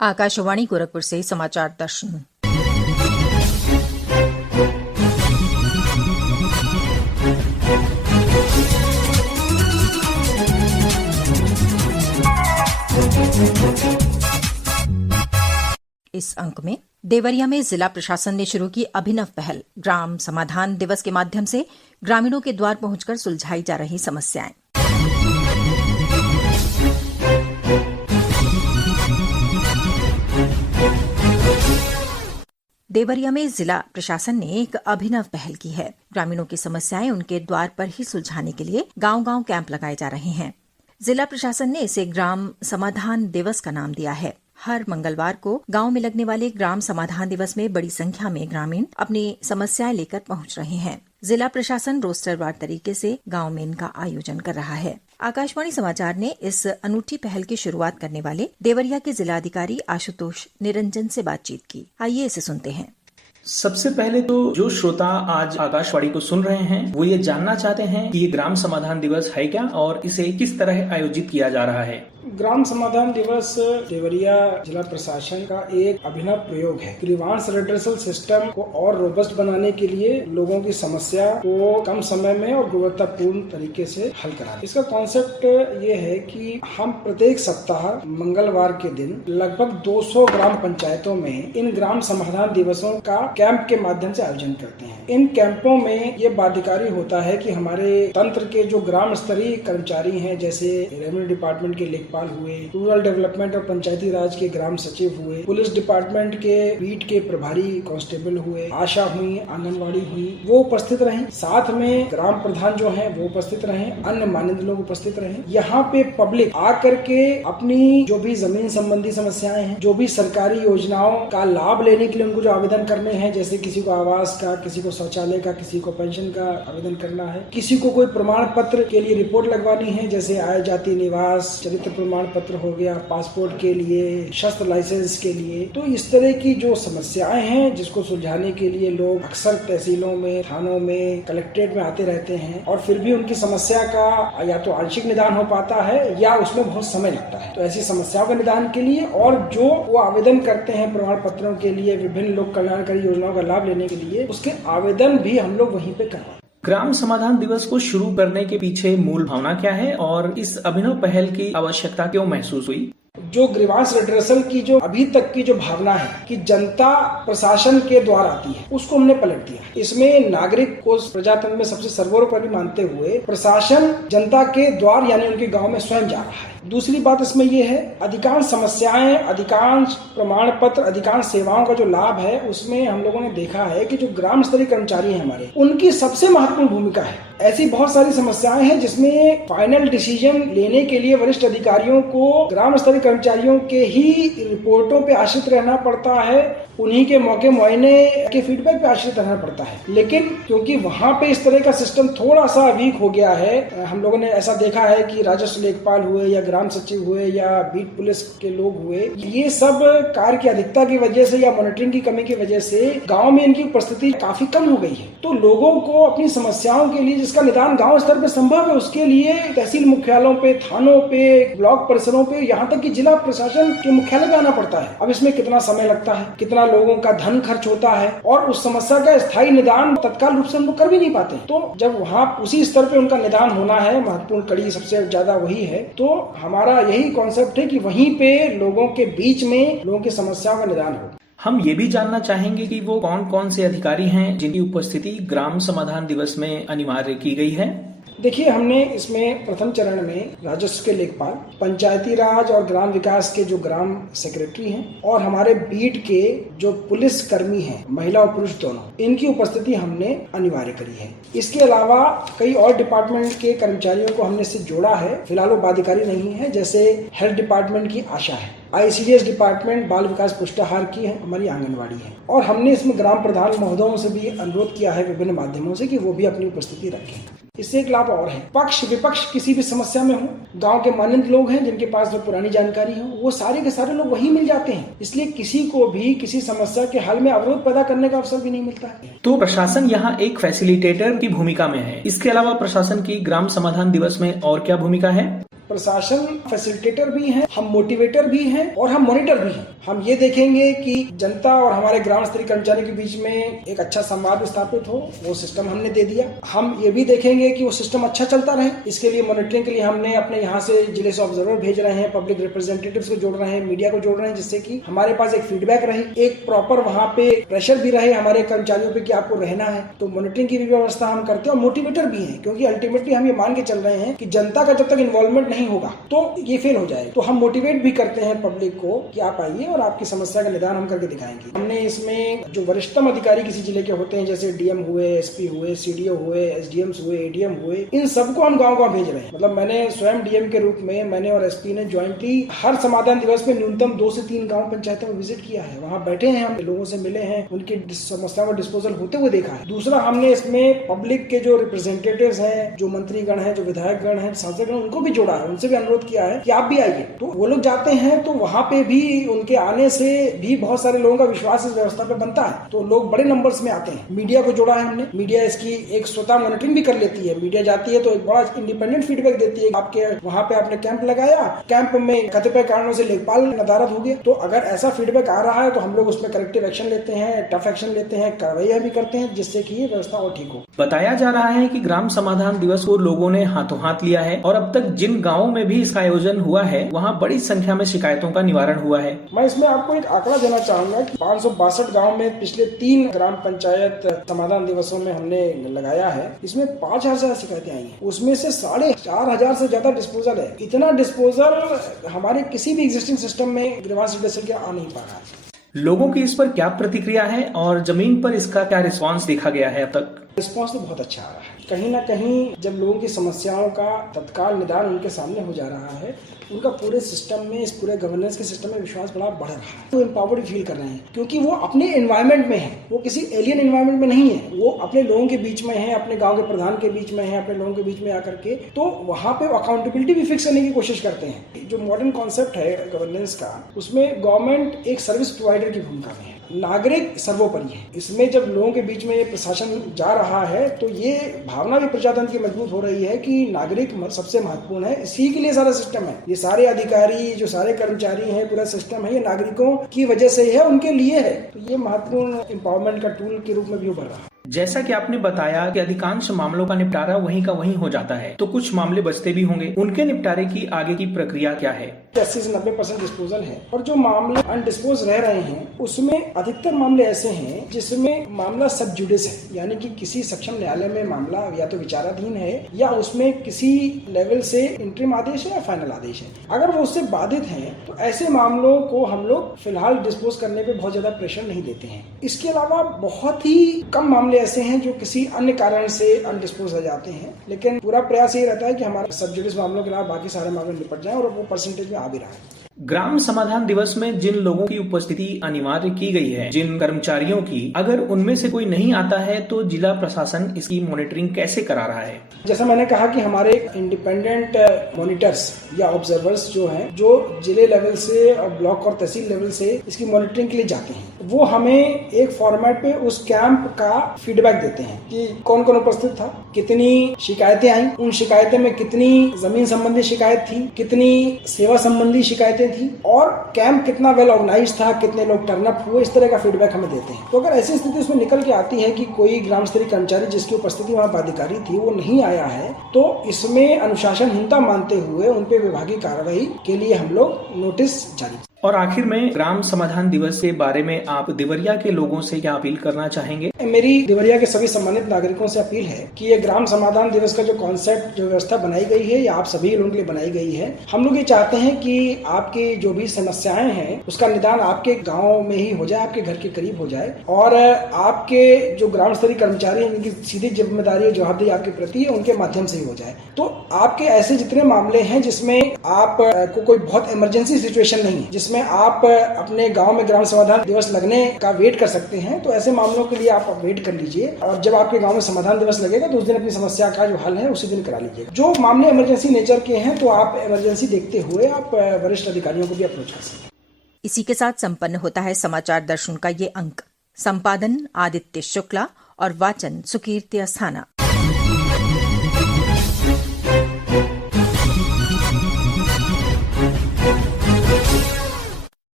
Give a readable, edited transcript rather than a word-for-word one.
आकाशवाणी गोरखपुर से समाचार दर्शन। इस अंक में देवरिया में जिला प्रशासन ने शुरू की अभिनव पहल ग्राम समाधान दिवस के माध्यम से ग्रामीणों के द्वार पहुंचकर सुलझाई जा रही समस्याएं। देवरिया में जिला प्रशासन ने एक अभिनव पहल की है। ग्रामीणों की समस्याएं उनके द्वार पर ही सुलझाने के लिए गांव-गांव कैंप लगाए जा रहे हैं। जिला प्रशासन ने इसे ग्राम समाधान दिवस का नाम दिया है। हर मंगलवार को गांव में लगने वाले ग्राम समाधान दिवस में बड़ी संख्या में ग्रामीण अपनी समस्याएं लेकर पहुंच रहे हैं। जिला प्रशासन रोस्टरवार तरीके से गांव में इनका आयोजन कर रहा है। आकाशवाणी समाचार ने इस अनूठी पहल की शुरुआत करने वाले देवरिया के जिलाधिकारी आशुतोष निरंजन से बातचीत की। आइए इसे सुनते हैं। सबसे पहले तो जो श्रोता आज आकाशवाणी को सुन रहे हैं वो ये जानना चाहते हैं कि ये ग्राम समाधान दिवस है क्या और इसे किस तरह आयोजित किया जा रहा है। ग्राम समाधान दिवस देवरिया जिला प्रशासन का एक अभिनव प्रयोग है। ग्रीवांस रेड्रेसल सिस्टम को और रोबस्ट बनाने के लिए लोगों की समस्या को कम समय में और गुणवत्तापूर्ण तरीके से हल कराना। इसका कॉन्सेप्ट ये है कि हम प्रत्येक सप्ताह मंगलवार के दिन लगभग 200 ग्राम पंचायतों में इन ग्राम समाधान दिवसों का कैंप के माध्यम से आयोजन करते हैं। इन कैंपों में ये बाध्यकारी होता है कि हमारे तंत्र के जो ग्राम स्तरीय कर्मचारी हैं, जैसे रेवेन्यू डिपार्टमेंट के लेखपाल हुए, रूरल डेवलपमेंट और पंचायती राज के ग्राम सचिव हुए, पुलिस डिपार्टमेंट के बीट के प्रभारी कांस्टेबल हुए, आशा हुई, आंगनवाड़ी हुई, वो उपस्थित रहें। साथ में ग्राम प्रधान जो हैं वो उपस्थित रहें, अन्य माननीय लोग उपस्थित रहें। यहाँ पे पब्लिक आकर के अपनी जो भी जमीन संबंधी समस्याएं हैं, जो भी सरकारी योजनाओं का लाभ लेने के लिए उनको जो आवेदन करने हैं, जैसे किसी को आवास का, किसी को शौचालय का, किसी को पेंशन का आवेदन करना है, किसी को कोई प्रमाण पत्र के लिए रिपोर्ट लगवानी है, जैसे आय जाति निवास, चरित्र प्रमाण पत्र हो गया, पासपोर्ट के लिए, शस्त्र लाइसेंस के लिए। तो इस तरह की जो समस्याएं हैं जिसको सुलझाने के लिए लोग अक्सर तहसीलों में, थानों में, कलेक्ट्रेट में आते रहते हैं और फिर भी उनकी समस्या का या तो आंशिक निदान हो पाता है या उसमें बहुत समय लगता है। तो ऐसी समस्याओं के निदान के लिए और जो वो आवेदन करते हैं प्रमाण पत्रों के लिए, विभिन्न लोक कल्याणकारी योजनाओं का लाभ लेने के लिए, उसके आवेदन भी हम लोग वहीं पे करवाएं। ग्राम समाधान दिवस को शुरू करने के पीछे मूल भावना क्या है और इस अभिनव पहल की आवश्यकता क्यों महसूस हुई? जो ग्रीवांस रेड्रेसल की जो अभी तक की जो भावना है कि जनता प्रशासन के द्वार आती है, उसको हमने पलट दिया। इसमें नागरिक को प्रजातंत्र में सबसे सर्वोपरि मानते हुए प्रशासन जनता के द्वार यानी उनके गांव में स्वयं जा रहा है। दूसरी बात इसमें यह है, अधिकांश समस्याएं, अधिकांश प्रमाण पत्र, अधिकांश सेवाओं का जो लाभ है उसमें हम लोगों ने देखा है कि जो ग्राम स्तरीय कर्मचारी हैं हमारे, उनकी सबसे महत्वपूर्ण भूमिका है। ऐसी बहुत सारी समस्याएं हैं जिसमें फाइनल डिसीजन लेने के लिए वरिष्ठ अधिकारियों को ग्राम स्तरीय कर्मचारियों के ही रिपोर्टों पे आश्रित रहना पड़ता है, उन्हीं के मौके मुआयने के फीडबैक पे आश्रित रहना पड़ता है। लेकिन क्योंकि वहां पे इस तरह का सिस्टम थोड़ा सा वीक हो गया है, हम लोगों ने ऐसा देखा है कि राजस्व लेखपाल हुए या ग्राम सचिव हुए या बीट पुलिस के लोग हुए, ये सब कार्य की अधिकता की वजह से या मॉनिटरिंग की कमी की वजह से गाँव में इनकी उपस्थिति काफी कम हो गई है। तो लोगों को अपनी समस्याओं के लिए जिसका निदान गांव स्तर पे संभव है, उसके लिए तहसील मुख्यालयों पे, थानों पे, ब्लॉक परिसरों पे, यहाँ तक कि जिला प्रशासन के मुख्यालय पे आना पड़ता है। अब इसमें कितना समय लगता है, कितना लोगों का धन खर्च होता है और उस समस्या का स्थायी निदान तत्काल रूप से हम लोग कर भी नहीं पाते। तो जब वहाँ उसी स्तर पे उनका निदान होना है, महत्वपूर्ण कड़ी सबसे ज्यादा वही है। तो हमारा यही कॉन्सेप्ट है कि वहीं पे लोगों के बीच में लोगों की समस्याओं का निदान हो। हम ये भी जानना चाहेंगे कि वो कौन कौन से अधिकारी हैं जिनकी उपस्थिति ग्राम समाधान दिवस में अनिवार्य की गई है। देखिए, हमने इसमें प्रथम चरण में राजस्व के लेखपाल, पंचायती राज और ग्राम विकास के जो ग्राम सेक्रेटरी हैं और हमारे बीट के जो पुलिस कर्मी हैं, महिला और पुरुष दोनों, इनकी उपस्थिति हमने अनिवार्य करी है। इसके अलावा कई और डिपार्टमेंट के कर्मचारियों को हमने इससे जोड़ा है। फिलहाल वो बाध्यकारी नहीं है, जैसे हेल्थ डिपार्टमेंट की आशा है, ICDS डिपार्टमेंट बाल विकास पुष्टाहार की है, हमारी आंगनवाड़ी है। और हमने इसमें ग्राम प्रधान महोदयों से भी अनुरोध किया है विभिन्न माध्यमों से कि वो भी अपनी उपस्थिति रखें। इससे एक लाभ और है, पक्ष विपक्ष किसी भी समस्या में हो, गांव के माननीय लोग हैं जिनके पास जो पुरानी जानकारी हो, वो सारे के सारे लोग वहीं मिल जाते हैं। इसलिए किसी को भी किसी समस्या के हल में अवरोध पैदा करने का अवसर भी नहीं मिलता है। तो प्रशासन यहाँ एक फैसिलिटेटर की भूमिका में है। इसके अलावा प्रशासन की ग्राम समाधान दिवस में और क्या भूमिका है? प्रशासन फैसिलिटेटर भी है, हम मोटिवेटर भी हैं और हम मॉनिटर भी हैं। हम ये देखेंगे कि जनता और हमारे ग्राम स्तरीय कर्मचारी के बीच में एक अच्छा संवाद स्थापित हो, वो सिस्टम हमने दे दिया। हम ये भी देखेंगे कि वो सिस्टम अच्छा चलता रहे। इसके लिए मॉनिटरिंग के लिए हमने अपने यहाँ से जिले से ऑब्जर्वर भेज रहे हैं, पब्लिक रिप्रेजेंटेटिव्स को जोड़ रहे हैं, मीडिया को जोड़ रहे हैं, जिससे कि हमारे पास एक फीडबैक रहे, एक प्रॉपर वहाँ पे प्रेशर भी रहे हमारे कर्मचारियों पे कि आपको रहना है। तो मॉनिटरिंग की भी व्यवस्था हम करते हैं और मोटिवेटर भी है, क्योंकि अल्टीमेटली हम ये मान के चल रहे हैं कि जनता का जब तक इन्वॉल्वमेंट नहीं होगा तो ये फेल हो जाएगा। तो हम मोटिवेट भी करते हैं पब्लिक को कि आप आइए और आपकी समस्या का निदान हम करके दिखाएंगे। हमने इसमें जो वरिष्ठतम अधिकारी किसी जिले के होते हैं, जैसे डीएम हुए, एसपी हुए, सीडीओ हुए, एसडीएम्स हुए, एडीएम हुए, इन सबको हम गाँव-गाँव भेज रहे हैं। मतलब मैंने स्वयं डीएम के रूप में, मैंने और एसपी ने ज्वाइंटली हर समाधान दिवस में न्यूनतम 2 से 3 गाँव पंचायतों में विजिट किया है। वहाँ बैठे हैं, हम लोगों से मिले हैं, उनकी समस्याओं का डिस्पोजल होते हुए देखा है। दूसरा, हमने इसमें पब्लिक के जो रिप्रेजेंटेटिव्स हैं, जो मंत्रीगण हैं, जो विधायकगण हैं, सांसदगण, उनको भी जोड़ा है, उनसे भी अनुरोध किया है कि आप भी आइए। तो वो लोग जाते हैं तो वहाँ पे भी उनके आने से भी बहुत सारे लोगों का विश्वास इस व्यवस्था पे बनता है, तो लोग बड़े नंबर्स में आते हैं। मीडिया को जोड़ा है हमने, मीडिया इसकी एक स्वतः मॉनिटरिंग भी कर लेती है। मीडिया जाती है तो एक बड़ा इंडिपेंडेंट फीडबैक देती है, आपके वहाँ पे आपने कैंप लगाया, कैंप में कतिपय कारणों से लेखपाल नदारद हो गए, तो अगर ऐसा फीडबैक आ रहा है तो हम लोग उसमें करेक्टिव एक्शन लेते हैं, टफ एक्शन लेते हैं, कार्रवाई भी करते हैं, जिससे कि ये व्यवस्था और ठीक हो। बताया जा रहा है कि ग्राम समाधान दिवस को लोगों ने हाथों हाथ लिया है और अब तक जिन गाँवों में भी इसका आयोजन हुआ है वहाँ बड़ी संख्या में शिकायतों का निवारण हुआ है। मैं इसमें आपको एक आंकड़ा देना चाहूंगा कि 562 गांव में पिछले 3 ग्राम पंचायत समाधान दिवसों में हमने लगाया है। इसमें 5000 से ज्यादा शिकायतें आई हैं, उसमें से 4500 से ज्यादा डिस्पोजल है। इतना डिस्पोजल हमारे किसी भी एग्जिस्टिंग सिस्टम में ग्रीवांस रिड्यूसल के आ नहीं पा रहा है। लोगों की इस पर क्या प्रतिक्रिया है और जमीन पर इसका क्या रिस्पांस देखा गया है अब तक? रिस्पांस तो बहुत अच्छा आ रहा है। कहीं ना कहीं जब लोगों की समस्याओं का तत्काल निदान उनके सामने हो जा रहा है, उनका पूरे सिस्टम में, इस पूरे गवर्नेंस के सिस्टम में विश्वास बड़ा बढ़ रहा है। वो एम्पावर्ड फील कर रहे हैं क्योंकि वो अपने एनवायरनमेंट में है, वो किसी एलियन एनवायरनमेंट में नहीं है, वो अपने लोगों के बीच में है, अपने गांव के प्रधान के बीच में है, अपने लोगों के बीच में आकर के तो वहाँ पे अकाउंटेबिलिटी भी फिक्स करने की कोशिश करते हैं। जो मॉडर्न कॉन्सेप्ट है गवर्नेंस का, उसमें गवर्नमेंट एक सर्विस प्रोवाइडर की भूमिका में है, नागरिक सर्वोपरि है। इसमें जब लोगों के बीच में ये प्रशासन जा रहा है तो ये भावना भी प्रजातंत्र की मजबूत हो रही है कि नागरिक सबसे महत्वपूर्ण है। इसी के लिए सारा सिस्टम है, ये सारे अधिकारी, जो सारे कर्मचारी हैं, पूरा सिस्टम है, ये नागरिकों की वजह से ही है, उनके लिए है। तो ये महत्वपूर्ण एम्पावरमेंट का टूल के रूप में भी उभर रहा है। जैसा कि आपने बताया कि अधिकांश मामलों का निपटारा वहीं का वहीं हो जाता है, तो कुछ मामले बचते भी होंगे, उनके निपटारे की आगे की प्रक्रिया क्या है? 80 से 90% डिस्पोजल है और जो मामले अनडिस्पोज रह रहे हैं उसमें अधिकतर मामले ऐसे हैं जिसमें मामला सब जुडिस है, यानी कि किसी सक्षम न्यायालय में मामला या तो विचाराधीन है या उसमें किसी लेवल से इंटरिम आदेश है या फाइनल आदेश है। अगर वो उससे बाधित हैं तो ऐसे मामलों को हम लोग फिलहाल डिस्पोज करने पे बहुत ज्यादा प्रेशर नहीं देते हैं। इसके अलावा बहुत ही कम मामले ऐसे हैं जो किसी अन्य कारण से अनडिस्पोज हो जाते हैं, लेकिन पूरा प्रयास ये रहता है कि हमारे सब जुडिस मामलों के अलावा बाकी सारे मामले निपट जाएं और वो परसेंटेज में आ भी रहा है। ग्राम समाधान दिवस में जिन लोगों की उपस्थिति अनिवार्य की गई है, जिन कर्मचारियों की, अगर उनमें से कोई नहीं आता है तो जिला प्रशासन इसकी मॉनिटरिंग कैसे करा रहा है? जैसा मैंने कहा कि हमारे इंडिपेंडेंट मॉनिटर्स या ऑब्जर्वर्स जो हैं, जो जिले लेवल से और ब्लॉक और तहसील लेवल से इसकी मॉनिटरिंग के लिए जाते हैं, वो हमें एक फॉर्मेट पे उस कैंप का फीडबैक देते हैं कि कौन कौन उपस्थित था, कितनी शिकायतें आई, उन शिकायतें में कितनी जमीन संबंधी शिकायत थी, कितनी सेवा संबंधी शिकायतें थी और कैंप कितना वेल ऑर्गेनाइज था, कितने लोग टर्न अप हुए, इस तरह का फीडबैक हमें देते हैं। तो अगर ऐसी स्थिति उसमें निकल के आती है कि कोई ग्राम स्तरीय कर्मचारी जिसकी उपस्थिति वहाँ पदाधिकारी थी वो नहीं आया है, तो इसमें अनुशासनहीनता मानते हुए उन पे विभागीय कार्रवाई के लिए हम लोग नोटिस जारी। और आखिर में ग्राम समाधान दिवस के बारे में आप देवरिया के लोगों से क्या अपील करना चाहेंगे? मेरी देवरिया के सभी सम्मानित नागरिकों से अपील है कि ये ग्राम समाधान दिवस का जो कॉन्सेप्ट, जो व्यवस्था बनाई गई है, ये आप सभी लोगों के लिए बनाई गई है। हम लोग ये चाहते हैं कि आपकी जो भी समस्याएं हैं उसका निदान आपके गाँव में ही हो जाए, आपके घर के करीब हो जाए और आपके जो ग्राम स्तरीय कर्मचारी हैं उनकी सीधी जिम्मेदारी, जवाबदेही आपके प्रति है, उनके माध्यम से ही हो जाए। तो आपके ऐसे जितने मामले हैं जिसमें आप को कोई बहुत इमरजेंसी सिचुएशन नहीं है, जिसमें आप अपने गांव में ग्राम समाधान दिवस लगने का वेट कर सकते हैं, तो ऐसे मामलों के लिए आप वेट कर लीजिए और जब आपके गांव में समाधान दिवस लगेगा तो उस दिन अपनी समस्या का जो हल है उसी दिन करा लीजिए। जो मामले इमरजेंसी नेचर के हैं तो आप इमरजेंसी देखते हुए आप वरिष्ठ अधिकारियों को भी अप्रोच कर सकते हैं। इसी के साथ संपन्न होता है समाचार दर्शन का ये अंक। संपादन आदित्य शुक्ला और वाचन सुकीर्ति अस्थाना।